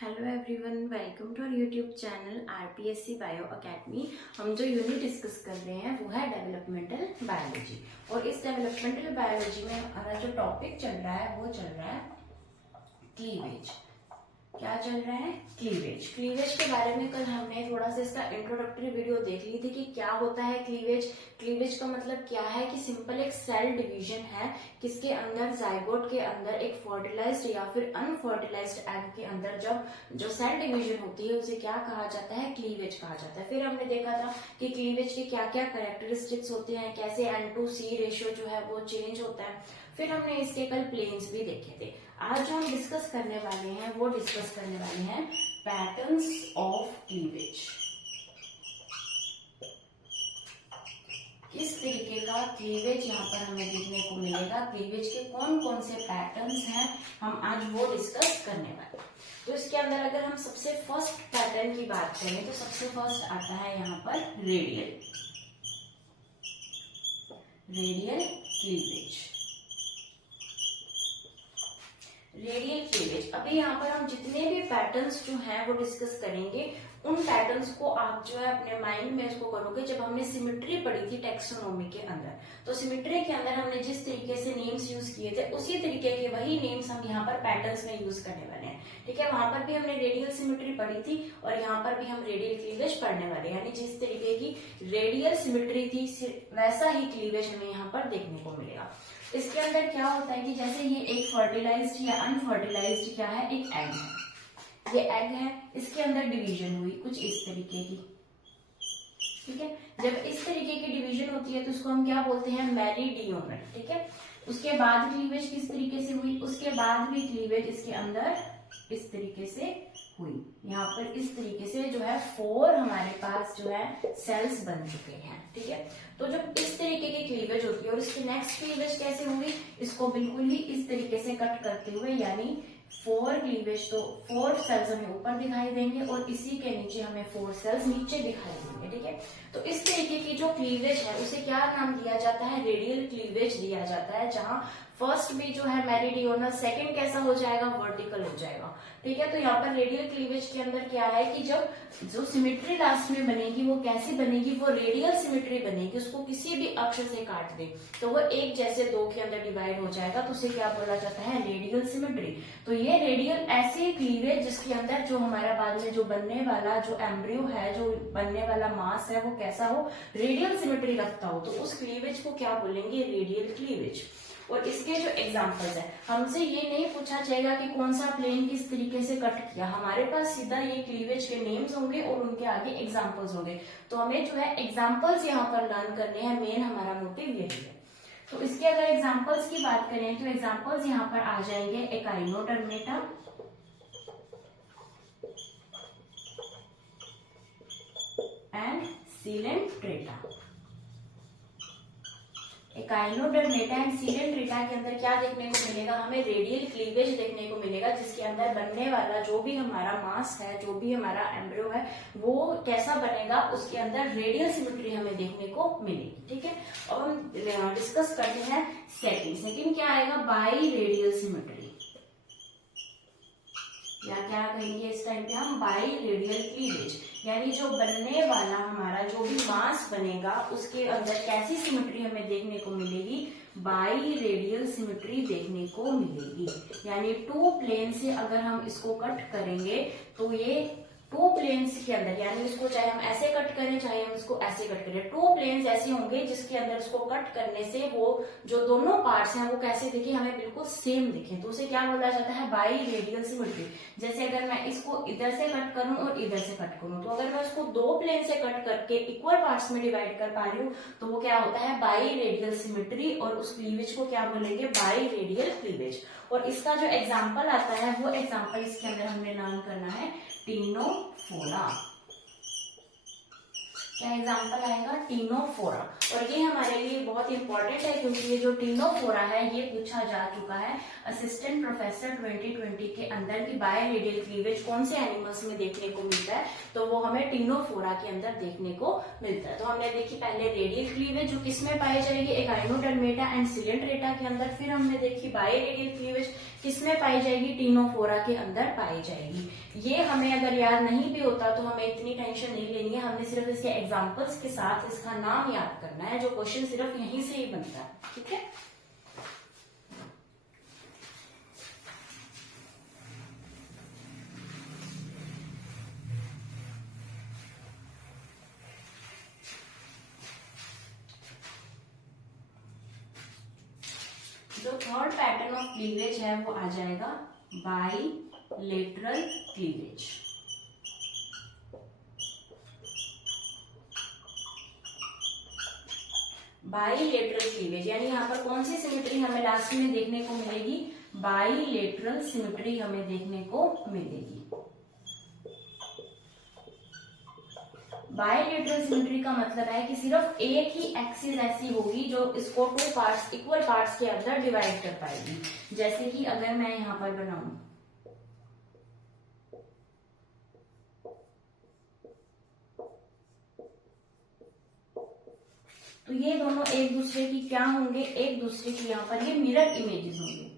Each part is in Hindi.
Hello everyone, welcome to our YouTube channel RPSC bio academy. हम जो यूनिट डिस्कस कर रहे हैं वो है डेवलपमेंटल बायोलॉजी। और इस डेवलपमेंटल बायोलॉजी में हमारा जो टॉपिक चल रहा है वो चल रहा है क्लीवेज। क्या चल रहा है? क्लीवेज। क्लीवेज के बारे में कल हमने थोड़ा सा इसका इंट्रोडक्टरी वीडियो देख ली थी कि क्या होता है क्लीवेज। क्लीवेज का मतलब क्या है कि सिंपल एक सेल डिवीजन है किसके अंदर, जाइगोट के अंदर एक फर्टिलाइज्ड या फिर अनफर्टिलाइज्ड एग के अंदर जब जो सेल डिवीजन होती है उसे क्या कहा जाता है? क्लीवेज कहा जाता है। फिर हमने देखा था कि क्लीवेज के क्या क्या कैरेक्टरिस्टिक्स होते हैं, कैसे N/C रेशियो जो है वो चेंज होता है। फिर हमने इसके कल प्लेन्स भी देखे थे। आज जो हम डिस्कस करने वाले हैं वो डिस्कस करने वाले हैं पैटर्न्स ऑफ क्लीवेज। किस तरीके का क्लीवेज यहाँ पर हमें देखने को मिलेगा, क्लीवेज के कौन कौन से पैटर्न्स हैं, हम आज वो डिस्कस करने वाले हैं। तो इसके अंदर अगर हम सबसे फर्स्ट पैटर्न की बात करें तो सबसे फर्स्ट आता है यहाँ पर रेडियल क्लीवेज। Radial cleavage. अभी यहाँ पर हम जितने भी पैटर्न्स जो हैं वो डिस्कस करेंगे, उन पैटर्न्स को आप जो है अपने माइंड में इसको करोगे। जब हमने सिमेट्री पढ़ी थी टेक्सोनोमी के अंदर, तो सिमेट्री के अंदर हमने जिस तरीके से नेम्स यूज किए थे उसी तरीके के वही नेम्स हम यहाँ पर पैटर्न्स में यूज करने वाले हैं। ठीक है, वहां पर भी हमने रेडियल सिमेट्री पढ़ी थी और यहाँ पर भी हम रेडियल क्लीवेज पढ़ने वाले हैं। यानी जिस तरीके की रेडियल सिमेट्री थी वैसा ही क्लीवेज हमें यहाँ पर देखने को मिलेगा। इसके अंदर क्या होता है कि जैसे ये एक फर्टिलाइज्ड या अनफर्टिलाइज्ड क्या है, एक एग है। ये एग है, इसके अंदर डिवीजन हुई कुछ इस तरीके की। ठीक है, जब इस तरीके की डिवीजन होती है तो उसको हम क्या बोलते हैं? मेरिडियोनल। ठीक है, उसके बाद क्लीवेज किस तरीके से हुई, उसके बाद भी क्लीवेज इसके अंदर इस तरीके से हुई। यहाँ पर इस तरीके से जो है 4 हमारे पास जो है सेल्स बन चुके हैं। ठीक है, तो जब इस तरीके की क्लीवेज होती है और इसकी नेक्स्ट क्लीवेज कैसे हुई, इसको बिल्कुल ही इस तरीके से कट करते हुए, यानी 4 क्लीवेज, तो 4 सेल्स हमें ऊपर दिखाई देंगे और इसी के नीचे हमें 4 सेल्स नीचे दिखाई देंगे। ठीक है, तो इस तरीके की जो क्लीवेज है उसे क्या नाम दिया जाता है? रेडियल क्लीवेज दिया जाता है, जहां फर्स्ट भी जो है मेरिडियोनल, सेकंड कैसा हो जाएगा? वर्टिकल हो जाएगा। ठीक है, तो यहाँ पर रेडियल क्लीवेज के अंदर क्या है कि जब जो सिमेट्री लास्ट में बनेगी वो कैसी बनेगी? वो रेडियल सिमेट्री बनेगी। उसको किसी भी अक्ष से काट दे तो वो एक जैसे 2 के अंदर डिवाइड हो जाएगा, तो उसे क्या बोला जाता है? Radial symmetry. तो ये रेडियल ऐसे क्लीवेज जिसके अंदर जो हमारा बाद में जो बनने वाला जो एम्ब्रियो है, जो बनने वाला मास है, वो कैसा हो? रेडियल सिमेट्री रखता हो, तो उस क्लीवेज को क्या बोलेंगे? Radial cleavage. और इसके जो एग्जांपल्स है, हमसे ये नहीं पूछा जाएगा कि कौन सा प्लेन किस तरीके से कट किया, हमारे पास सीधा ये क्लीवेज के नेम्स होंगे और उनके आगे एग्जांपल्स होंगे। तो हमें जो है एग्जांपल्स यहाँ पर लर्न करने हैं, मेन हमारा मोटिव यही है। तो इसके अगर एग्जांपल्स की बात करें तो एग्जांपल्स यहाँ पर आ जाएंगे echinodermata, and Coelenterata. Echinodermata and Coelenterata के अंदर क्या देखने को मिलेगा? हमें रेडियल क्लीवेज देखने को मिलेगा, जिसके अंदर बनने वाला जो भी हमारा मास है, जो भी हमारा एम्ब्रियो है, वो कैसा बनेगा? उसके अंदर रेडियल सिमेट्री हमें देखने को मिलेगी। ठीक है, अब हम डिस्कस करते हैं सेकंड क्या आएगा? बाई रेडियल सिमेट्री, या क्या कहेंगे इस टाइम पे हम? By radial cleavage. यानी जो बनने वाला हमारा जो भी मास बनेगा उसके अंदर कैसी सिमेट्री हमें देखने को मिलेगी? बाई रेडियल सिमेट्री देखने को मिलेगी। यानी 2 प्लेन से अगर हम इसको कट करेंगे तो ये 2 प्लेन्स के अंदर, यानी इसको चाहे हम ऐसे कट करें चाहे हम इसको ऐसे कट करें, 2 प्लेन्स ऐसे होंगे जिसके अंदर इसको कट करने से वो जो दोनों पार्ट्स हैं वो कैसे दिखे? हमें बिल्कुल सेम दिखे। तो उसे क्या बोला जाता है? By radial symmetry. जैसे अगर मैं इसको इधर से कट करूं और इधर से कट करूं, तो अगर मैं उसको 2 प्लेन से कट करके इक्वल पार्ट्स में डिवाइड कर पा रही हूँ तो वो क्या होता है? By radial symmetry. और उस क्लीवेज को क्या बोलेंगे? By radial cleavage. और इसका जो एग्जाम्पल आता है वो एग्जाम्पल इसके अंदर हमने लर्न करना है टिनोफोरा। क्या एग्जाम्पल आएगा, टीनोफोरा। और ये हमारे लिए बहुत इंपॉर्टेंट है क्योंकि ये जो टीनोफोरा है ये पूछा जा चुका है असिस्टेंट प्रोफेसर 2020 के अंदर की बायरेडियल क्लीवेज कौन से एनिमल्स में देखने को मिलता है, तो वो हमें टीनोफोरा के अंदर देखने को मिलता है। तो हमने देखी पहले रेडियल क्लीवेज जो किसमें पाई जाएगी, एकाइनोडर्मेटा एंड सिलेंट्रेटा के अंदर। फिर हमने देखी बायरेडियल क्लीवेज किसमें पाई जाएगी, टीनोफोरा के अंदर पाई जाएगी। ये हमें अगर याद नहीं भी होता तो हमें इतनी टेंशन नहीं लेनी है, हमने सिर्फ इसके एग्जांपल्स के साथ इसका नाम याद करना है, जो क्वेश्चन सिर्फ यहीं से ही बनता है। ठीक है, जो थर्ड पैटर्न ऑफ क्लीवेज है वो आ जाएगा बाइलेटरल क्लीवेज। बाइलेटरल क्लीवेज यानी यहाँ पर कौन सी सिमेट्री हमें लास्ट में देखने को मिलेगी, बाइलेटरल सिमेट्री हमें देखने को मिलेगी। बायलेटरल सिमेट्री का मतलब है कि सिर्फ एक ही एक्सिस ऐसी होगी जो इसको टू पार्ट्स, इक्वल पार्ट्स के अंदर डिवाइड कर पाएगी। जैसे कि अगर मैं यहां पर बनाऊं तो ये दोनों एक दूसरे की क्या होंगे, एक दूसरे की यहाँ पर ये मिरर इमेजेस होंगे।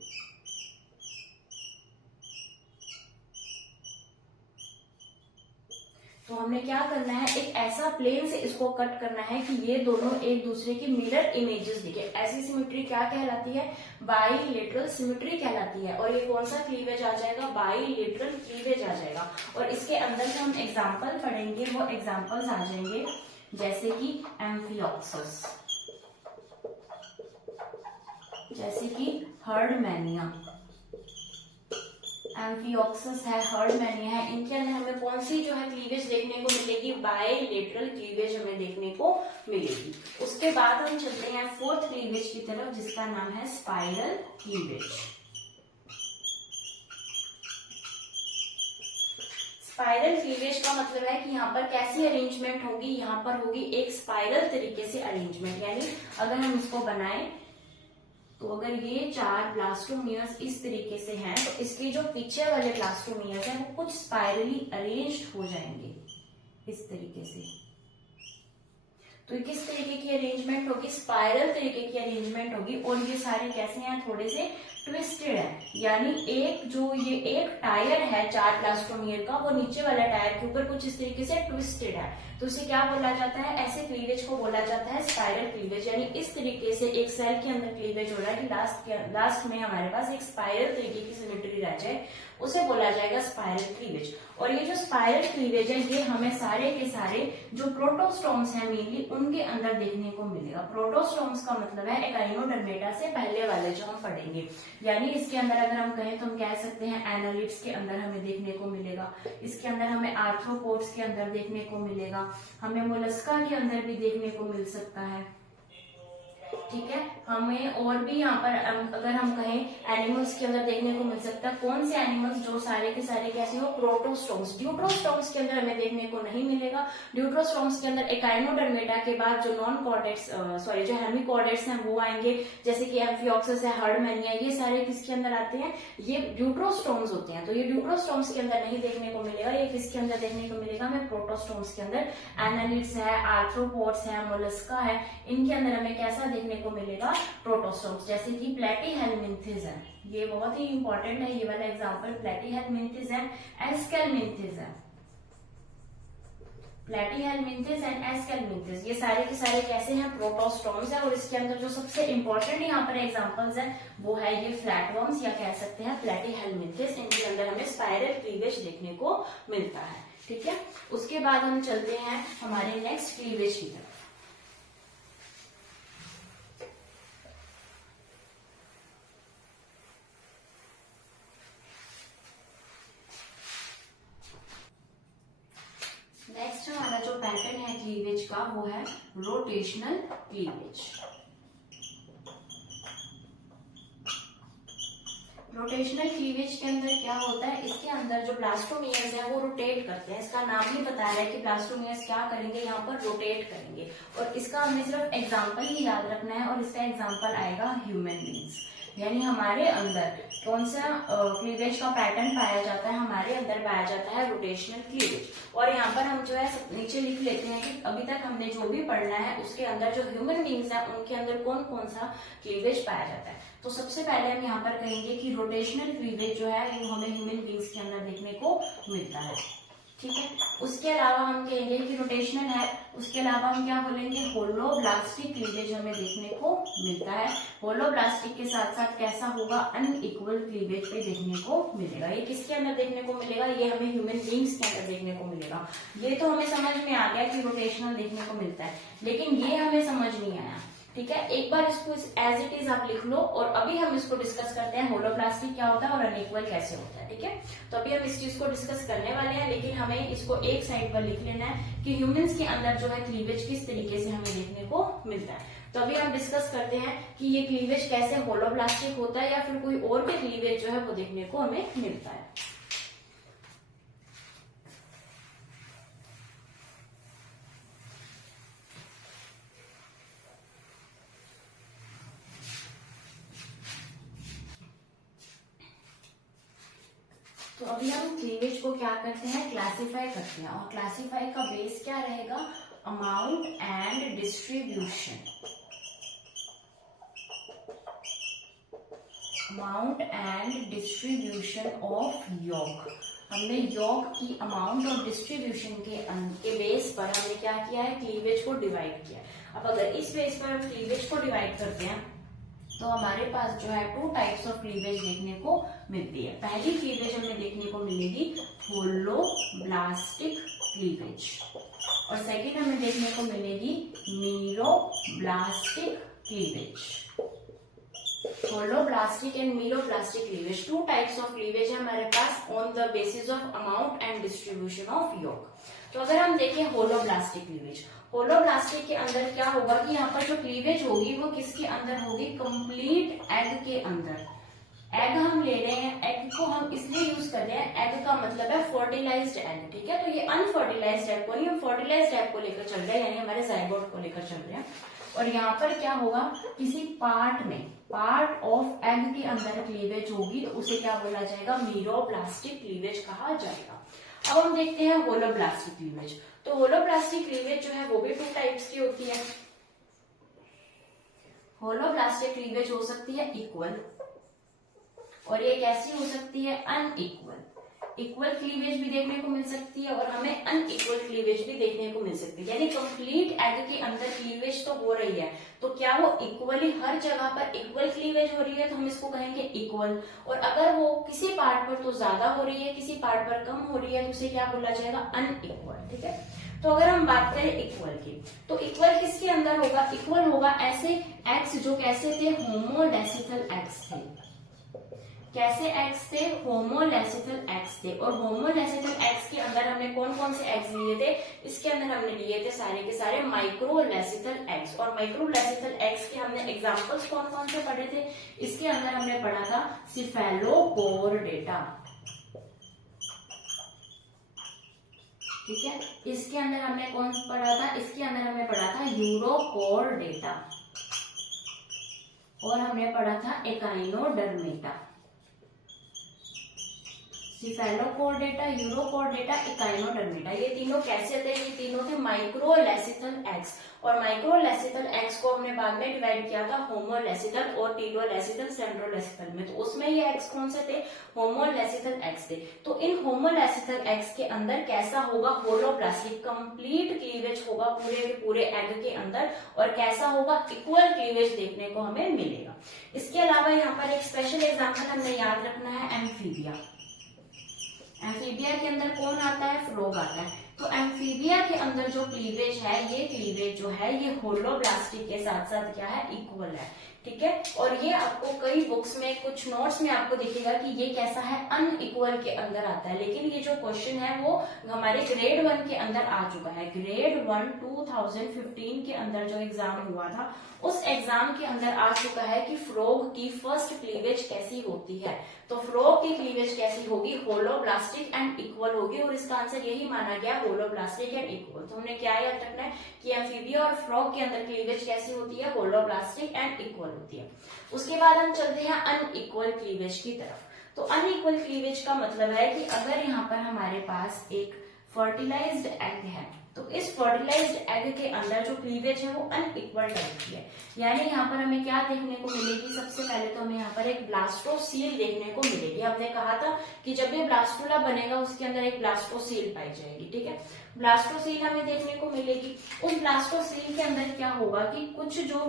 तो हमने क्या करना है, एक ऐसा प्लेन से इसको कट करना है कि ये दोनों एक दूसरे की मिरर इमेजेस दिखे। ऐसी सिमेट्री क्या कहलाती है, बाइलेटरल सिमेट्री कहलाती है। और ये कौन सा क्लीवेज आ जाएगा, बाइलेटरल क्लीवेज आ जाएगा। और इसके अंदर जो हम एग्जाम्पल पढ़ेंगे वो एग्जाम्पल्स आ जाएंगे जैसे कि एम्फियोक्सस, जैसे कि हर्डमैनिया, एम्फियोक्सस है, हर्डमैनिया है। इनके अंदर हमें कौन सी जो है क्लीवेज देखने को मिलेगी, बायलेटरल क्लीवेज हमें देखने को मिलेगी। उसके बाद हम चलते हैं फोर्थ क्लीवेज की तरफ जिसका नाम है स्पाइरल क्लीवेज। स्पाइरल क्लीवेज का मतलब है कि यहाँ पर कैसी अरेंजमेंट होगी, यहाँ पर होगी एक स्पाइरल तरीके से अरेंजमेंट। यानी अगर हम इसको बनाएं तो अगर ये 4 ब्लास्टोमियर्स इस तरीके से हैं तो इसके जो पीछे वाले ब्लास्टोमियर्स हैं वो कुछ स्पाइरली अरेंज्ड हो जाएंगे इस तरीके से। तो किस तरीके की अरेंजमेंट होगी, स्पाइरल तरीके की अरेंजमेंट होगी। और ये सारे कैसे हैं, थोड़े से ट्विस्टेड है। यानी एक जो ये एक टायर है 4 ब्लास्टोमियर का, वो नीचे वाला टायर के ऊपर कुछ इस तरीके से ट्विस्टेड है। तो इसे क्या बोला जाता है, ऐसे क्लीवेज को बोला जाता है स्पाइरल क्लीवेज। यानी इस तरीके से एक सेल के अंदर क्लीवेज हो रहा है कि लास्ट में हमारे पास एक स्पाइरल तरीके की सिमेट्री रह जाए, उसे बोला जाएगा स्पाइरल क्लीवेज। और ये जो स्पाइरल क्लीवेज है ये हमें सारे के सारे जो प्रोटोस्टोम्स हैं मेनली उनके अंदर देखने को मिलेगा। प्रोटोस्टोम्स का मतलब है एकाइनोडर्मेटा से पहले वाले जो हम पढ़ेंगे। यानी इसके अंदर अगर हम कहें तो हम कह सकते हैं एनालिड्स के अंदर हमें देखने को मिलेगा, इसके अंदर हमें आर्थ्रोपोड्स के अंदर देखने को मिलेगा, हमें मोलस्का के अंदर भी देखने को मिल सकता है। ठीक है, हमें और भी यहाँ पर अगर हम कहें एनिमल्स के अंदर देखने को मिल सकता है। कौन से एनिमल्स, जो सारे के सारे कैसे हो, प्रोटोस्टोम्स। ड्यूट्रोस्टोम्स के अंदर हमें देखने को नहीं मिलेगा। ड्यूट्रोस्टोम्स के अंदर एकाइनोडर्मेटा के बाद जो नॉन कॉर्डेट्स जो हेमिकॉर्डेट्स हैं वो आएंगे, जैसे कि एम्फियोक्सस है, हर्डमैनिया, ये सारे किसके अंदर आते हैं, ये ड्यूट्रोस्टोम्स होते हैं। तो ये ड्यूट्रोस्टोम्स के अंदर नहीं देखने को मिलेगा, ये किसके अंदर देखने को मिलेगा, हमें प्रोटोस्टोम्स के अंदर। एनालिड्स है, आर्थ्रोपोड्स है, मोलस्का है, इनके अंदर हमें कैसा देखने को मिलेगा, प्रोटोस्टोम्स। जैसे कि प्लेटीहेलमिंथेस है, ये बहुत ही इंपॉर्टेंट है ये वाला एग्जांपल। प्लेटीहेलमिंथेस है, एस्केलमिंथेस है, प्लेटीहेलमिंथेस एंड एस्केलमिंथेस, ये सारे के सारे कैसे हैं, प्रोटोस्टोम्स है। और इसके अंदर जो सबसे इंपॉर्टेंट यहाँ पर एग्जांपल्स है वो है ये फ्लैटवर्म्स, या कह सकते हैं प्लेटीहेलमिंथेस। इनके अंदर हमें स्पाइरल क्लीवेज देखने को मिलता है। ठीक है, उसके बाद हम चलते हैं हमारे नेक्स्ट क्लीवेज की तरफ। नेक्स्ट हमारा जो पैटर्न है क्लीवेज का वो है रोटेशनल क्लीवेज। रोटेशनल क्लीवेज के अंदर क्या होता है, इसके अंदर जो ब्लास्टोमियर्स है वो रोटेट करते हैं। इसका नाम ही बता रहा है कि ब्लास्टोमियर्स क्या करेंगे, यहाँ पर रोटेट करेंगे। और इसका हमें सिर्फ एग्जाम्पल ही याद रखना है, और इसका एग्जाम्पल आएगा ह्यूमन बींग्स। यानी हमारे अंदर कौन सा क्लीवेज का पैटर्न पाया जाता है, हमारे अंदर पाया जाता है रोटेशनल क्लीवेज। और यहाँ पर हम जो है नीचे लिख लेते हैं कि अभी तक हमने जो भी पढ़ना है उसके अंदर जो ह्यूमन बींग्स है उनके अंदर कौन कौन सा क्लीवेज पाया जाता है। तो सबसे पहले हम यहाँ पर कहेंगे कि रोटेशनल क्लीवेज जो है वो हमें ह्यूमन बींग्स के अंदर देखने को मिलता है, ठीक है। उसके अलावा हम कहेंगे कि रोटेशनल है, उसके अलावा हम क्या बोलेंगे, होलोब्लास्टिक क्लीवेज हमें देखने को मिलता है। होलोब्लास्टिक के साथ साथ कैसा होगा, अनइक्वल क्लीवेज भी देखने को मिलेगा। ये किसके अंदर देखने को मिलेगा, ये हमें ह्यूमन बींग्स के अंदर देखने को मिलेगा। ये तो हमें समझ में आ गया कि रोटेशनल देखने को मिलता है, लेकिन ये हमें समझ नहीं आया, ठीक है। एक बार इसको एज इट इज आप लिख लो, और अभी हम इसको डिस्कस करते हैं होलोब्लास्टिक क्या होता है और अनइक्वल कैसे होता है, ठीक है। तो अभी हम इस चीज को डिस्कस करने वाले हैं, लेकिन हमें इसको एक साइड पर लिख लेना है कि ह्यूमंस के अंदर जो है क्लीवेज किस तरीके से हमें देखने को मिलता है। तो अभी हम डिस्कस करते हैं कि ये क्लीवेज कैसे होलोब्लास्टिक होता है, या फिर कोई और भी क्लीवेज जो है वो देखने को हमें मिलता है। तो अभी हम क्लीवेज को क्या करते हैं, क्लासिफाई करते हैं। और क्लासिफाई का बेस क्या रहेगा, amount and distribution. Amount and distribution of योग। हमने योग की अमाउंट और डिस्ट्रीब्यूशन के बेस पर हमने क्या किया है, क्लीवेज को डिवाइड किया। अब अगर इस बेस पर हम क्लीवेज को डिवाइड करते हैं तो हमारे पास जो है 2 टाइप्स ऑफ क्लीवेज देखने को मिलती है। पहली क्लीवेज हमें देखने को मिलेगी होलोब्लास्टिक क्लीवेज, और सेकंड हमें देखने को मिलेगी meroblastic cleavage. Holoblastic and meroblastic cleavage 2 types of cleavage है हमारे pass on the basis of amount and distribution of योग। तो अगर हम देखें होलोब्लास्टिक क्लीवेज, होलोब्लास्टिक के अंदर क्या होगा कि यहाँ पर जो क्लीवेज होगी वो किसके अंदर होगी, कंप्लीट एग के अंदर। एग हम ले रहे हैं, एग को हम इसलिए यूज कर रहे हैं, एग का मतलब है फर्टिलाइज्ड एग, ठीक है। तो ये अनफर्टिलाइज्ड एग को नहीं, हम फर्टिलाइज्ड एग को लेकर चल रहे हैं, यानी हमारे जाइगोट को लेकर चल रहे हैं। और यहाँ पर क्या होगा, किसी पार्ट में, पार्ट ऑफ एग के अंदर क्लीवेज होगी तो उसे क्या बोला जाएगा, मीरोब्लास्टिक क्लीवेज कहा जाएगा। अब हम देखते हैं होलोब्लास्टिक क्लीवेज। तो होलोब्लास्टिक क्लीवेज जो है वो भी 2 टाइप्स की होती है। होलोब्लास्टिक क्लीवेज हो सकती है इक्वल, और ये कैसी हो सकती है, अनइक्वल। इक्वल क्लीवेज भी देखने को मिल सकती है और हमें अनइक्वल क्लीवेज भी देखने को मिल सकती है। यानी कंप्लीट एग के अंदर क्लीवेज तो हो रही है, तो क्या वो इक्वली हर जगह पर इक्वल क्लीवेज हो रही है तो हम इसको कहेंगे इक्वल। और अगर वो किसी पार्ट पर तो ज्यादा हो रही है, किसी पार्ट पर कम हो रही है, तो उसे क्या बोला जाएगा, अनइक्वल, ठीक है। तो अगर हम बात करें इक्वल की, तो इक्वल किसके अंदर होगा, इक्वल होगा ऐसे एग्स जो कैसे थे, होमोलेसिथल एग्स थे। कैसे एग्स थे, होमोलेसिथल एग्स थे। और होमोलेसिथल एग्स के अंदर हमने कौन कौन से एग्स लिए थे, इसके अंदर हमने लिए थे सारे के सारे माइक्रोलेसिथल एग्स। और माइक्रोलेसिथल एग्स के हमने एग्जांपल्स कौन कौन से पढ़े थे, इसके अंदर हमने पढ़ा था सिफेलोपोरडेटा, ठीक है। इसके अंदर हमने कौन पढ़ा था, इसके अंदर हमने पढ़ा था यूरोकोरडेटा, और हमने पढ़ा था एकाइनोडर्मेटा। सिफेलोपोरडेटा, यूरोकोरडेटा, एकाइनोडर्मेटा, ये तीनों कैसे थे, ये तीनों थे माइक्रोलेसिथल एग्स। और माइक्रोलेसिथल एग्स को हमने बाद में डिवाइड किया था होमोलेसिथल और टीलोलेसिथल, सेंट्रोलेसिथल में। तो उसमें ये एग्स कौन से थे, होमोलेसिथल एग्स थे। तो इन होमोलेसिथल एग्स के अंदर कैसा होगा, होलोब्लास्टिक, कंप्लीट क्लीवेज होगा पूरे के पूरे एग के अंदर, और कैसा होगा, इक्वल क्लीवेज देखने को हमें मिलेगा। इसके अलावा यहाँ पर एक स्पेशल एग्जाम्पल हमें याद रखना है, एम्फीबिया। एम्फीबिया के अंदर कौन आता है, फ्रॉग आता है। तो एम्फीबिया के अंदर जो क्लीवेज है, ये क्लीवेज जो है ये होलोब्लास्टिक के साथ साथ क्या है, इक्वल है, ठीक है। और ये आपको कई बुक्स में, कुछ नोट्स में आपको दिखेगा कि ये कैसा है, अनइक्वल के अंदर आता है, लेकिन ये जो क्वेश्चन है वो हमारे ग्रेड 1 के अंदर आ चुका है। ग्रेड 1 2015 के अंदर जो एग्जाम हुआ था, उस एग्जाम के अंदर आ चुका है कि फ्रॉग की फर्स्ट क्लीवेज कैसी होती है। तो फ्रॉग की क्लीवेज कैसी होगी, होलोब्लास्टिक एंड इक्वल होगी, और इसका आंसर यही माना गया, होलोब्लास्टिक एंड इक्वल। तो हमने क्या याद रखना है कि एम्फीबिया और फ्रॉग के अंदर क्लीवेज कैसी होती है, होलोब्लास्टिक एंड इक्वल होती है। उसके बाद हम चलते हैं अनइक्वल क्लीवेज की तरफ। तो अनइक्वल क्लीवेज का मतलब है कि अगर यहाँ पर हमारे पास एक फर्टिलाइज्ड एग है, तो इस फर्टिलाइज्ड एग के अंदर जो क्लीवेज है वो अनइक्वल टाइप की है। यानी यहाँ पर हमें क्या देखने को मिलेगी, सबसे पहले तो हमें यहाँ पर एक ब्लास्टोसील देखने को मिलेगी। हमने कहा था कि जब ये ब्लास्टुला बनेगा उसके अंदर एक ब्लास्टोसील पाई जाएगी, ठीक है। ब्लास्टोसील हमें देखने को मिलेगी। उस ब्लास्टोसील के अंदर क्या होगा कि कुछ जो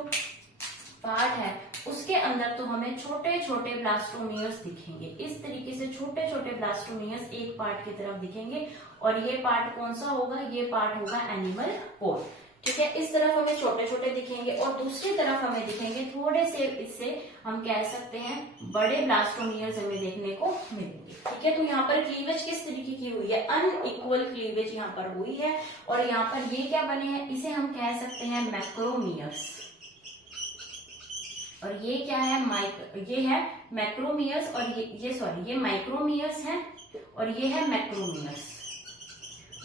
पार्ट है उसके अंदर तो हमें छोटे छोटे ब्लास्टोमियर्स दिखेंगे। इस तरीके से छोटे छोटे ब्लास्टोमियर्स एक पार्ट की तरफ दिखेंगे, और ये पार्ट कौन सा होगा, ये पार्ट होगा एनिमल कोर, ठीक है। इस तरफ हमें छोटे छोटे दिखेंगे, और दूसरी तरफ हमें दिखेंगे थोड़े से, इससे हम कह सकते हैं बड़े ब्लास्टोमियर्स हमें देखने को मिलेंगे, ठीक है। तो यहाँ पर क्लीवेज किस तरीके की हुई है, अनइक्वल क्लीवेज यहाँ पर हुई है। और यहाँ पर ये क्या बने हैं, इसे हम कह सकते हैं मैक्रोमियर्स, और ये क्या है, ये है मैक्रोमियर्स, और ये माइक्रोमियर्स है, और ये है मैक्रोमियर्स।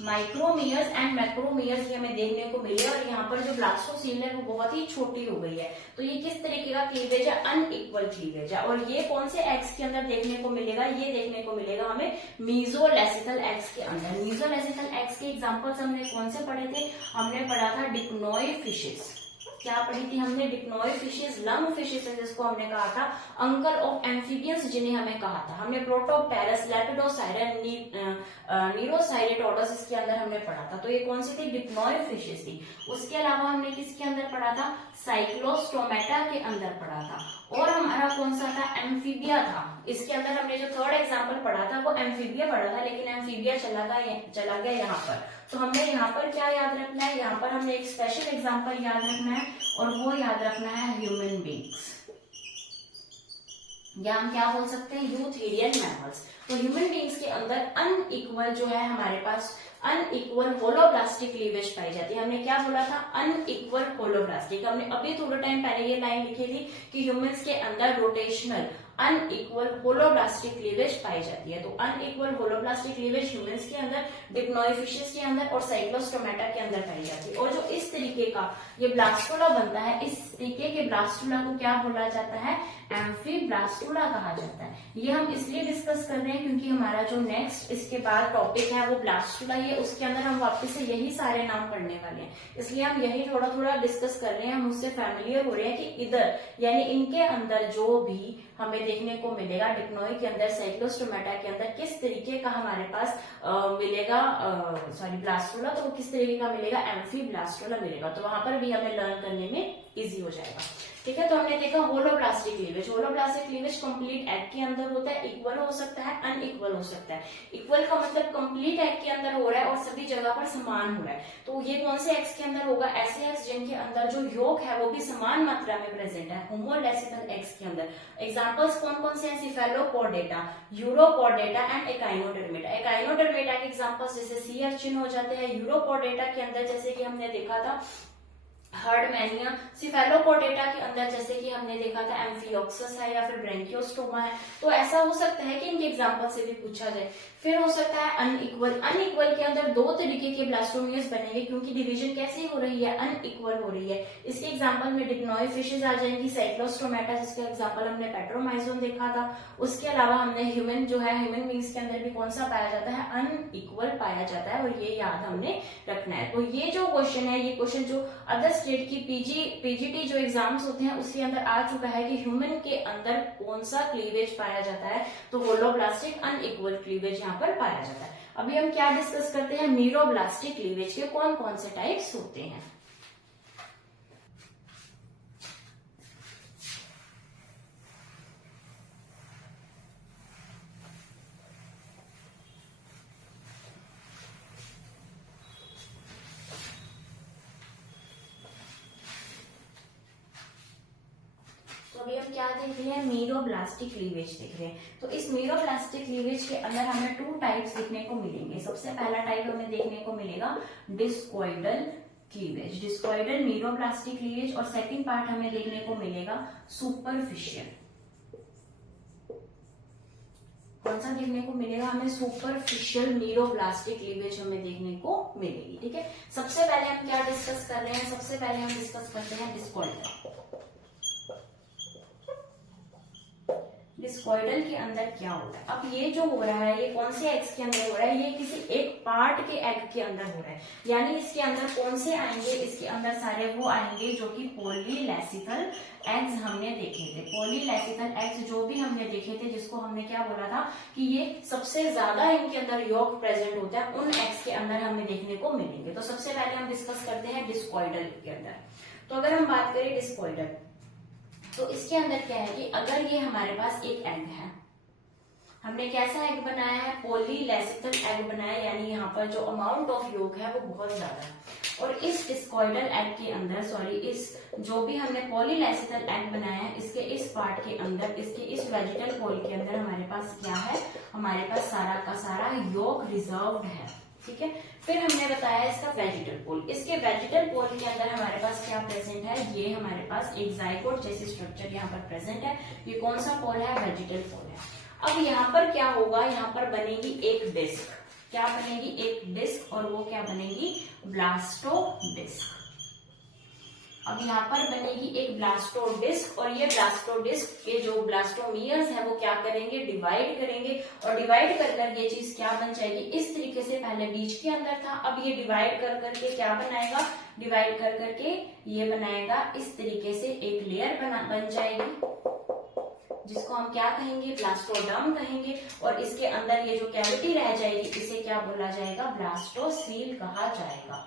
माइक्रोमियर्स एंड मैक्रोमियर्स ये हमें देखने को मिले, और यहाँ पर जो ब्लास्टोसील है वो बहुत ही छोटी हो गई है। तो ये किस तरीके का क्लीवेज है, अनइक्वल क्लीवेज है। और ये कौन से एग्स के अंदर देखने को मिलेगा, ये देखने को मिलेगा हमें मीजोलेसिकल एग्स के अंदर। मीजोलेसिकल एग्स के एग्जाम्पल्स हमने कौन से पढ़े थे, हमने पढ़ा था डिक्नोई फिशेस। क्या पढ़ी थी हमने, डिक्नोई फिशेस, लंग फिशेस जिसको हमने कहा था अंकल ऑफ एम्फीबियंस जिन्हें हमें कहा था। हमने प्रोटोपटेरस, लेपिडोसाइरन, नीरोसाइरेटोडस इसके अंदर हमने पढ़ा था। तो ये कौन सी थी, डिक्नोई फिशेस थी। उसके अलावा हमने किसके अंदर पढ़ा था, साइक्लोस्टोमेटा के अंदर पढ़ा था। और हमारा कौन सा था, एम्फीबिया था। इसके अंदर हमने जो थर्ड एग्जाम्पल पढ़ा था वो एम्फीबिया पढ़ा था, लेकिन एम्फीबिया चला गया यहाँ पर। तो हमने यहाँ पर क्या याद रखना है, यहाँ पर हमने एक स्पेशल एग्जाम्पल याद रखना है, और वो याद रखना है ह्यूमन बींग्स, या हम क्या बोल सकते हैं, यूथेरियन मैमल्स। तो ह्यूमन बींग्स के अंदर अनइक्वल जो है हमारे पास अनइक्वल होलोब्लास्टिक क्लीवेज पाई जाती है। हमने क्या बोला था, अनइक्वल होलोब्लास्टिक। हमने अभी थोड़ा टाइम पहले ये लाइन लिखी थी कि ह्यूमंस के अंदर रोटेशनल अनइक्वल होलोब्लास्टिक क्लीवेज पाई जाती है। तो अनइक्वल होलोब्लास्टिक क्लीवेज ह्यूमंस के अंदर, डिक्नोई फिशेस के अंदर और साइक्लोस्टोमेटा के अंदर पाई जाती है। और जो इस तरीके का ये ब्लास्टुला बनता है, इस तरीके के ब्लास्टुला को क्या बोला जाता है, एम्फीब्लास्टुला कहा जाता है। ये हम इसलिए डिस्कस कर रहे हैं क्योंकि हमारा जो नेक्स्ट इसके बाद टॉपिक है वो ब्लास्टुला ही है, उसके अंदर हम वापस से यही सारे नाम पढ़ने वाले हैं, इसलिए हम यही थोड़ा थोड़ा डिस्कस कर रहे हैं। हम उससे फैमिलियर हो रहे हैं कि इधर यानी इनके अंदर जो भी हमें देखने को मिलेगा, डिक्नोई के अंदर, साइक्लोस्टोमेटा के अंदर किस तरीके का हमारे पास मिलेगा, ब्लास्टुला, तो किस तरीके का मिलेगा, एम्फीब्लास्टुला मिलेगा। तो वहां पर भी हमें लर्न करने में इजी हो जाएगा, ठीक है। तो हमने देखा holoblastic cleavage. Holoblastic cleavage complete egg के अंदर होता है, इक्वल हो सकता है, अनइक्वल हो सकता है। इक्वल का मतलब कंप्लीट एग के अंदर हो रहा है और सभी जगह पर समान हो रहा है। तो ये कौन से एग्स के अंदर होगा, ऐसे एग्स जिनके अंदर जो योग है वो भी समान मात्रा में प्रेजेंट है, होमोलेसिकल एग्स के अंदर। एग्जाम्पल्स कौन कौन से हैं, सिफेलोपोडेटा, यूरोपोडेटा एंड एकाइनोडर्मेटा। एकाइनोडर्मेटा के एग्जाम्पल्स जैसे सी अर्चिन हो जाते हैं। यूरोपोडेटा के अंदर जैसे कि हमने देखा था हर्डमैनिया। सिफेलोपोडेटा के अंदर जैसे कि हमने देखा था एम्फियोक्सस है या फिर ब्रेंकियोस्टोमा है। तो ऐसा हो सकता है कि इनके एग्जांपल से भी पूछा जाए। फिर हो सकता है अनइक्वल। अनइक्वल के अंदर दो तरीके के ब्लास्टोमियर्स बनेंगे क्योंकि डिवीजन कैसी हो रही है, अनइक्वल हो रही है। इसके एग्जांपल में डिक्नोई फिशेज आ जाएंगी, साइक्लोस्टोमेटा जिसका एग्जांपल हमने पेट्रोमाइजोन देखा था। उसके अलावा हमने ह्यूमन जो है, ह्यूमन बींग्स के अंदर भी कौन सा पाया जाता है, अनइक्वल पाया जाता है, और ये याद हमने रखना है। तो ये जो क्वेश्चन है, ये क्वेश्चन जो अदर स्टेट की पीजीटी जो एग्जाम्स होते हैं उसके अंदर आ चुका है कि ह्यूमन के अंदर कौन सा क्लीवेज पाया जाता है, तो होलोब्लास्टिक अनइक्वल क्लीवेज यहाँ पर पाया जाता है। अभी हम क्या डिस्कस करते हैं, मीरोब्लास्टिक क्लीवेज के कौन कौन से टाइप्स होते हैं। क्या देख रहे हैं, मीरोब्लास्टिक क्लीवेज देख रहे हैं। तो इस मीरोब्लास्टिक क्लीवेज के अंदर हमें 2 टाइप्स देखने को मिलेंगे। सबसे पहला टाइप हमें देखने को मिलेगा discoidal cleavage, discoidal meroblastic cleavage, और सेकंड पार्ट हमें देखने को मिलेगा सुपरफिशियल। कौन सा देखने को मिलेगा हमें, सुपरफिशियल मीरोब्लास्टिक क्लीवेज हमें देखने को मिलेगी। ठीक है, सबसे पहले हम क्या डिस्कस कर रहे हैं, सबसे पहले हम डिस्कस करते हैं डिस्कॉइडल। डिस्कॉइडल के अंदर क्या होता है, अब ये जो हो रहा है ये कौन से एग्स के अंदर हो रहा है, ये किसी एक पार्ट के एग के अंदर हो रहा है। यानी इसके अंदर कौन से आएंगे, इसके अंदर सारे वो आएंगे जो कि पॉलीलेसिकल एग्स हमने देखे थे। पॉलीलेसिकल एग्स जो भी हमने देखे थे, जिसको हमने क्या बोला था कि ये सबसे ज्यादा इनके अंदर यॉक प्रेजेंट होता है, उन एग्स के अंदर हमें देखने को मिलेंगे। तो सबसे पहले हम डिस्कस करते हैं डिस्कॉइडल के अंदर। तो अगर हम बात करें डिस्कॉइडल, तो इसके अंदर क्या है कि अगर ये हमारे पास एक एग है, हमने कैसा एग बनाया है, पॉलीलेसिकल एग बनाया, यानी यहाँ पर जो अमाउंट ऑफ योग है वो बहुत ज्यादा है। और इस डिस्कॉइडल एग के अंदर, सॉरी, इस जो भी हमने पॉलीलेसिकल एग बनाया है, इसके इस पार्ट के अंदर, इसके इस वेजिटल पोल के अंदर हमारे पास क्या है, हमारे पास सारा का सारा योग रिजर्व्ड है। ठीक है, फिर हमने बताया इसका वेजिटल पोल। इसके वेजिटल पोल के अंदर हमारे पास क्या प्रेजेंट है, ये हमारे पास एक जाइगोट जैसी स्ट्रक्चर यहाँ पर प्रेजेंट है। ये कौन सा पोल है, वेजिटल पोल है। अब यहाँ पर क्या होगा, यहाँ पर बनेगी एक डिस्क। क्या बनेगी, एक डिस्क, और वो क्या बनेगी, ब्लास्टोडिस्क। अब यहाँ पर बनेगी एक ब्लास्टोडिस्क, और ये ब्लास्टोडिस्क के जो ब्लास्टोमियर्स है वो क्या करेंगे, डिवाइड करेंगे, और डिवाइड कर कर ये चीज क्या बन जाएगी, इस तरीके से पहले बीच के अंदर था, अब ये डिवाइड कर करके क्या बनाएगा, डिवाइड कर करके ये बनाएगा इस तरीके से एक लेयर बन जाएगी, जिसको हम क्या कहेंगे, ब्लास्टोडर्म कहेंगे। और इसके अंदर ये जो कैविटी रह जाएगी, इसे क्या बोला जाएगा, ब्लास्टोसील कहा जाएगा।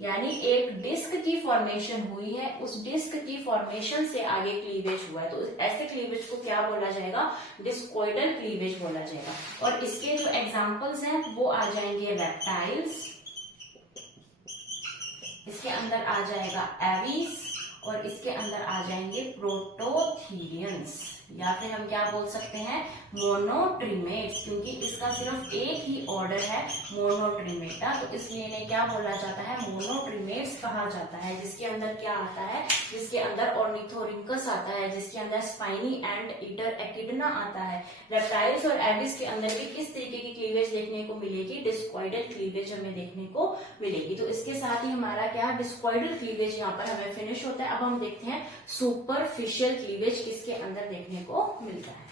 यानी एक डिस्क की फॉर्मेशन हुई है, उस डिस्क की फॉर्मेशन से आगे क्लीवेज हुआ है, तो ऐसे क्लीवेज को क्या बोला जाएगा, डिस्कॉइडल क्लीवेज बोला जाएगा। और इसके जो एग्जांपल्स हैं वो आ जाएंगे रेप्टाइल्स, इसके अंदर आ जाएगा एविस, और इसके अंदर आ जाएंगे प्रोटोथीरियंस, या फिर हम क्या बोल सकते हैं, मोनोट्रिमेट्स, क्योंकि इसका सिर्फ एक ही ऑर्डर है, मोनोट्रिमेटा, तो इसलिए इन्हें क्या बोला जाता है, मोनोट्रिमेट्स कहा जाता है। जिसके अंदर क्या आता है, जिसके अंदर ऑर्निथोरिंकस आता है, जिसके अंदर स्पाइनी एंड ईटर एकिडना आता है। रेप्टाइल्स और एविस के अंदर भी किस तरीके की क्लीवेज देखने को मिलेगी, डिस्कॉइडल क्लीवेज हमें देखने को मिलेगी। तो इसके साथ ही हमारा क्या, डिस्कॉइडल क्लीवेज यहाँ पर हमें फिनिश होता है। अब हम देखते हैं सुपरफिशियल क्लीवेज किसके अंदर देखने को मिलता है।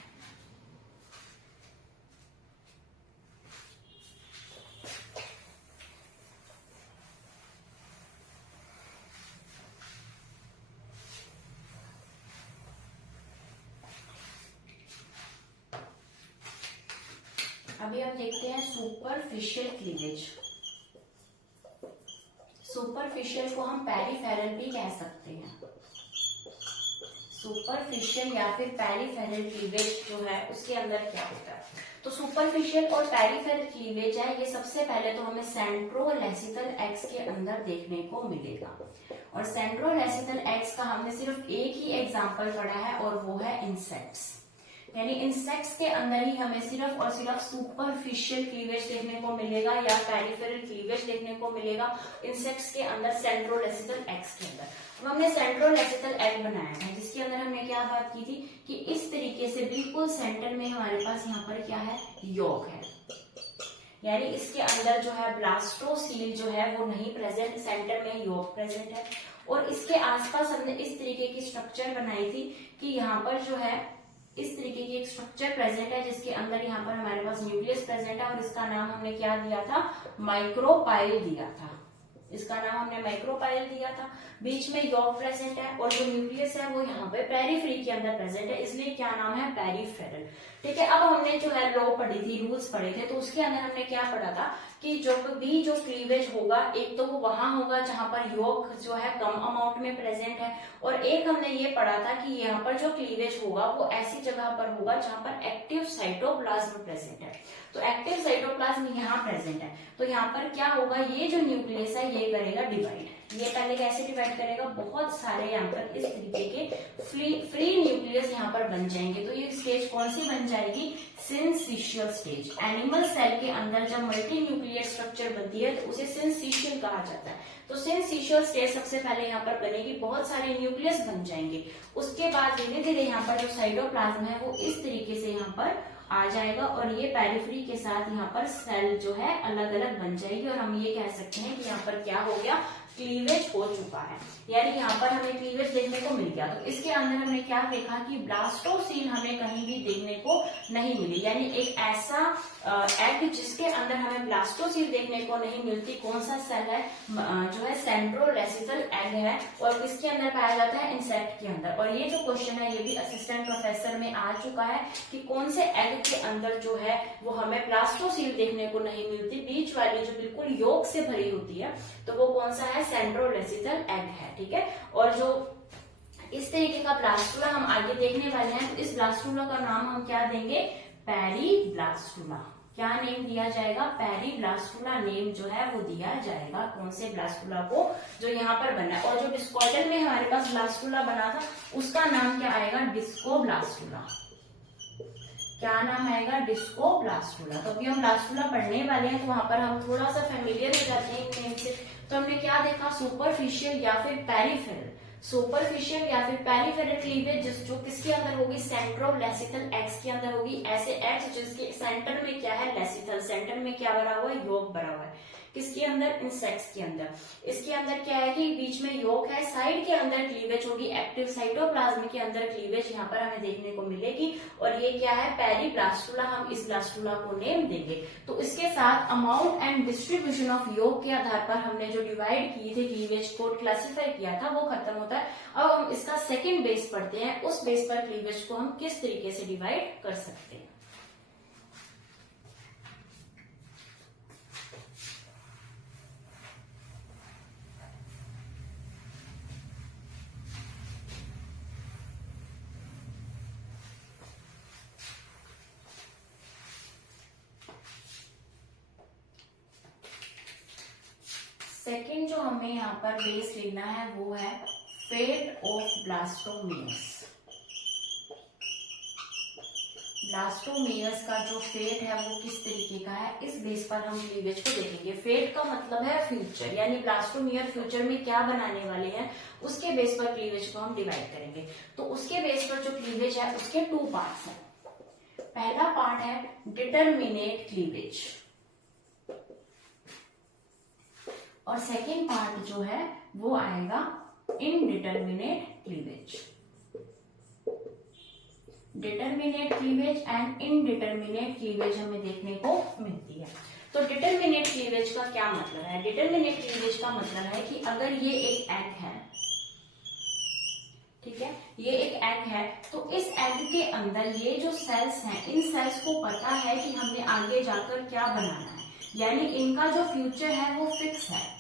अभी हम देखते हैं सुपरफिशियल क्लीवेज। सुपरफिशियल को हम पेरिफेरल भी कह सकते हैं। सुपरफिशियल या फिर पेरिफेरल क्लीवेज जो है उसके अंदर क्या होता है, तो सुपरफिशियल और पेरिफेरल क्लीवेज है, ये सबसे पहले तो हमें सेंट्रोलेसिकल एग्स के अंदर देखने को मिलेगा। और सेंट्रोलेसिकल एग्स का हमने सिर्फ एक ही एग्जांपल पढ़ा है, और वो है इंसेक्ट्स। यानी इंसेक्ट्स के अंदर ही हमें सिर्फ और सिर्फ सुपरफिशियल क्लीवेज देखने को मिलेगा या पेरिफेरल क्लीवेज देखने को मिलेगा इंसेक्ट्स के अंदर, सेंट्रोलेसिकल एग्स के अंदर। अब हमने सेंट्रोलेसिकल एग बनाया था, जिसके अंदर हमने क्या बात की थी कि इस तरीके से बिल्कुल सेंटर में हमारे पास यहाँ पर क्या है, यॉक है। यानी इसके अंदर जो है ब्लास्टोसील जो है वो नहीं प्रेजेंट, सेंटर में यॉक प्रेजेंट है। और इसके आसपास हमने इस तरीके की स्ट्रक्चर बनाई थी कि यहाँ पर जो है इस तरीके की एक स्ट्रक्चर प्रेजेंट है, जिसके अंदर यहाँ पर हमारे पास न्यूक्लियस प्रेजेंट है, और इसका नाम हमने क्या दिया था, माइक्रोपाइल दिया था। इसका नाम हमने माइक्रोपाइल दिया था। बीच में यॉक प्रेजेंट है, और जो न्यूक्लियस है वो यहाँ पे पेरिफेरी के अंदर प्रेजेंट है, इसलिए क्या नाम है, पेरिफेरल। ठीक है, अब हमने जो है लॉ पढ़ी थी, रूल्स पढ़े थे, तो उसके अंदर हमने क्या पढ़ा था कि जब भी जो क्लीवेज होगा, एक तो वो वहां होगा जहां पर यॉक जो है कम अमाउंट में प्रेजेंट है, और एक हमने ये पढ़ा था कि यहाँ पर जो क्लीवेज होगा वो ऐसी जगह पर होगा जहां पर एक्टिव साइटोप्लाज्म प्रेजेंट है। तो एक्टिव साइटोप्लाज्म यहाँ प्रेजेंट है, तो यहाँ पर क्या होगा, ये जो न्यूक्लियस है ये करेगा डिवाइड। ये पहले कैसे डिवाइड करेगा, बहुत सारे यहाँ पर इस तरीके के फ्री न्यूक्लियस यहाँ पर बन जाएंगे। तो ये स्टेज कौन सी बन जाएगी, सिंसिशियल स्टेज। एनिमल सेल के अंदर जब मल्टी न्यूक्लियर स्ट्रक्चर बनती है तो उसे सिंसिशियल कहा जाता है। तो सिंसिशियल स्टेज सबसे पहले यहाँ पर बनेगी, बहुत सारे न्यूक्लियस बन जाएंगे। उसके बाद धीरे धीरे यहाँ पर जो साइटोप्लाज्म है वो इस तरीके से यहाँ पर आ जाएगा और ये पेरिफेरी के साथ यहाँ पर सेल जो है अलग अलग बन जाएगी और हम ये कह सकते हैं कि यहाँ पर क्या हो गया, क्लीवेज हो चुका है, यानी यहाँ पर हमें क्लीवेज देखने को मिल गया। तो इसके अंदर हमने क्या देखा कि ब्लास्टोसील हमें कहीं भी देखने को नहीं मिली, यानी एक ऐसा एग जिसके अंदर हमें ब्लास्टोसील देखने को नहीं मिलती। कौन सा सेल है, जो है सेंट्रोलेसिथल एग है और किसके अंदर पाया जाता है, इंसेक्ट के अंदर। और ये जो क्वेश्चन है ये भी असिस्टेंट प्रोफेसर में आ चुका है कि कौन से एग के अंदर जो है वो हमें ब्लास्टोसील देखने को नहीं मिलती, बीच वाली जो बिल्कुल योक से भरी होती है, तो वो कौन सा है, सेंट्रोलेसिथल एग है। ठीक है, और जो इस तरीके का ब्लास्टुला हम आगे देखने वाले हैं, तो इस ब्लास्टुला का नाम हम क्या देंगे, पेरीब्लास्टुला। क्या नेम दिया जाएगा, पेरीब्लास्टुला नेम जो है वो दिया जाएगा कौन से ब्लास्टुला को, जो यहाँ पर बना है। और जो डिस्कॉइडल में हमारे पास ब्लास्टुला बना था उसका नाम क्या आएगा, डिस्कोब्लास्टुला। क्या नाम आएगा, डिस्कोब्लास्टुला। तो अभी हम ब्लास्टुला पढ़ने वाले हैं, तो वहां पर हम थोड़ा सा फेमिलियर हो जाते हैं इन नेम से। तो हमने क्या देखा, सुपरफिशियल या फिर पेरिफेरल, सुपरफिशियल या फिर पेरिफेरल क्लीवेज जो किसके अंदर होगी, सेंट्रोलेसिथल एग्स के अंदर होगी। ऐसे एग्स जिसके सेंटर में क्या है, लेसिथल, सेंटर में क्या भरा हुआ है, योग भरा हुआ है। किसके अंदर, इंसेक्ट्स के अंदर। इसके अंदर क्या है कि बीच में योग है, साइड के अंदर क्लीवेज होगी, एक्टिव साइटोप्लाज्म के अंदर क्लीवेज यहाँ पर हमें देखने को मिलेगी। और ये क्या है, पेरीब्लास्टुला, हम इस ब्लास्टुला को नेम देंगे। तो इसके साथ अमाउंट एंड डिस्ट्रीब्यूशन ऑफ योग के आधार पर हमने जो डिवाइड किए थे क्लीवेज को, क्लासिफाई किया था, वो खत्म होता है। अब हम इसका सेकेंड बेस पढ़ते हैं, उस बेस पर क्लीवेज को हम किस तरीके से डिवाइड कर सकते हैं। सेकेंड जो हमें यहाँ पर बेस लेना है वो है फेट ऑफ ब्लास्टोमियस। ब्लास्टोमियस का जो फेट है वो किस तरीके का है, इस बेस पर हम क्लीवेज को देखेंगे। फेट का मतलब है फ्यूचर, यानी ब्लास्टोमियर फ्यूचर में क्या बनाने वाले हैं, उसके बेस पर क्लीवेज को हम डिवाइड करेंगे। तो उसके बेस पर जो क्लीवेज है उसके 2 पार्ट्स हैं। पहला पार्ट है डिटरमिनेट क्लीवेज और सेकेंड पार्ट जो है वो आएगा indeterminate cleavage. Determinate cleavage and indeterminate cleavage हमें देखने को मिलती है। तो डिटरमिनेट क्लीवेज का क्या मतलब है, डिटरमिनेट क्लीवेज का मतलब है कि अगर ये एक एग है, ठीक है, ये एक एग है, तो इस एग के अंदर ये जो सेल्स हैं, इन सेल्स को पता है कि हमने आगे जाकर क्या बनाना है, यानी इनका जो फ्यूचर है वो फिक्स है।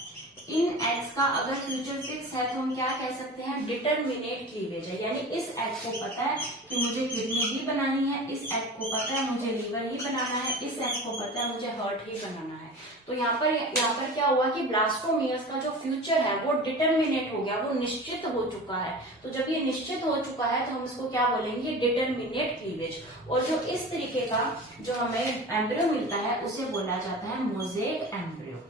इन एग्स का अगर फ्यूचर फिक्स है तो हम क्या कह सकते हैं, डिटरमिनेट क्लीवेज है। यानी इस एग को पता है कि मुझे किडनी ही बनानी है, इस एग को पता है मुझे लीवर ही बनाना है, इस एग को पता है मुझे हार्ट ही बनाना है। तो यहाँ पर क्या हुआ कि ब्लास्टोमियस का जो फ्यूचर है वो डिटरमिनेट हो गया, वो निश्चित हो चुका है। तो जब ये निश्चित हो चुका है तो हम इसको क्या बोलेंगे, डिटरमिनेट क्लीवेज। और जो इस तरीके का जो हमें एम्ब्रियो मिलता है उसे बोला जाता है मोज़ेक एम्ब्रियो।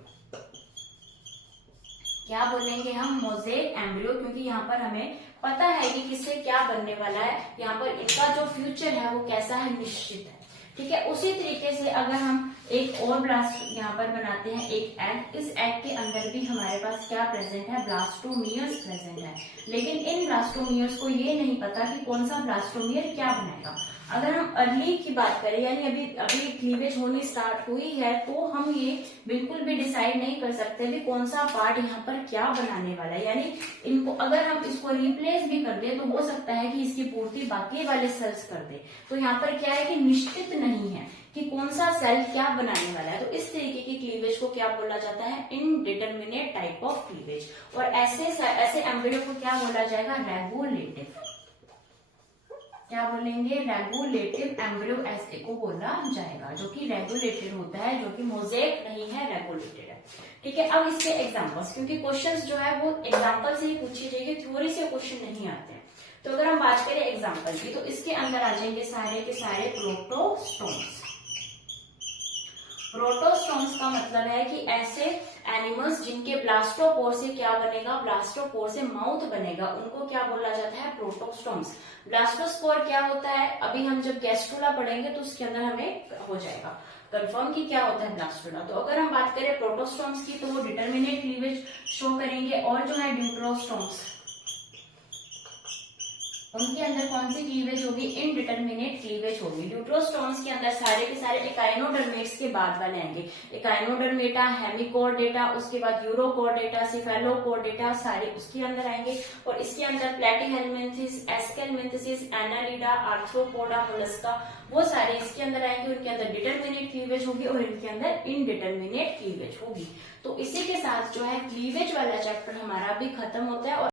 क्या बोलेंगे हम, मोज़ेक एम्ब्रियो, क्योंकि यहाँ पर हमें पता है कि किससे क्या बनने वाला है, यहाँ पर इनका जो फ्यूचर है वो कैसा है, निश्चित है। ठीक है, उसी तरीके से अगर हम एक और ब्लास्ट यहाँ पर बनाते हैं, एक एग, इस एग के अंदर भी हमारे पास क्या प्रेजेंट है, ब्लास्टोमियर्स प्रेजेंट है। लेकिन इन ब्लास्टोमियर्स को ये नहीं पता कि कौन सा ब्लास्टोमियर क्या बनाएगा। अगर हम अर्ली की बात करें, यानी अभी क्लीवेज होनी स्टार्ट हुई है, तो हम ये बिल्कुल भी डिसाइड नहीं कर सकते भी कौन सा पार्ट यहाँ पर क्या बनाने वाला है। यानी इनको अगर हम इसको रिप्लेस भी कर दे तो हो सकता है कि इसकी पूर्ति बाकी वाले सेल्स कर दे। तो यहाँ पर क्या है कि निश्चित नहीं है कि कौन सा सेल क्या बनाने वाला है। तो इस तरीके की क्लीवेज को क्या बोला जाता है, इनडिटरमिनेट टाइप ऑफ क्लीवेज। और ऐसे एम्ब्रियो को क्या बोला जाएगा, रेगुलेटिव। क्या बोलेंगे, रेगुलेटिव एम्ब्रियो ऐसे को बोला जाएगा, जो कि रेगुलेटेड होता है, जो कि मोजेक नहीं है, रेगुलेटेड है। ठीक है, अब इसके एग्जांपल्स, क्योंकि क्वेश्चंस जो है वो एग्जांपल से ही पूछे जाएंगे, थ्योरी से क्वेश्चन नहीं आते हैं। तो अगर हम बात करें एग्जांपल की, तो इसके अंदर आ जाएंगे सारे के सारे प्रोटोस्टोम्स। प्रोटोस्टोम्स का मतलब है कि ऐसे एनिमल्स जिनके ब्लास्टोपोर से क्या बनेगा, ब्लास्टोपोर से माउथ बनेगा, उनको क्या बोला जाता है, प्रोटोस्टोम्स। ब्लास्टोस्पोर क्या होता है, अभी हम जब गैस्ट्रुला पढ़ेंगे तो उसके अंदर हमें हो जाएगा कंफर्म कि क्या होता है ब्लास्टुला। तो अगर हम बात करें प्रोटोस्टोम्स की, तो वो डिटर्मिनेट क्लीवेज शो करेंगे, और जो है ड्यूटरोस्टोम्स, उनके अंदर कौन सी क्लीवेज होगी, इनडिटर्मिनेट क्लीवेज होगी। ड्यूटरोस्टोम्स के अंदर सारे के सारे एकाइनोडर्मेट्स के बाद वाले आएंगे, एकाइनोडर्मेटा, हेमिकोर्डेटा, उसके बाद यूरोकोर्डेटा, सिफेलोकोर्डेटा, सारे उसके अंदर आएंगे। और इसके अंदर प्लेटीहेलमिन्थिस, एस्केलमिन्थिस, एनालिडा, आर्थ्रोपोडा, मोलस्का, वो सारे इसके अंदर आएंगे। उनके अंदर डिटर्मिनेट क्लीवेज होगी और इनके अंदर इनडिटर्मिनेट क्लीवेज होगी। तो इसी के साथ जो है क्लीवेज वाला चैप्टर हमारा भी खत्म होता है। और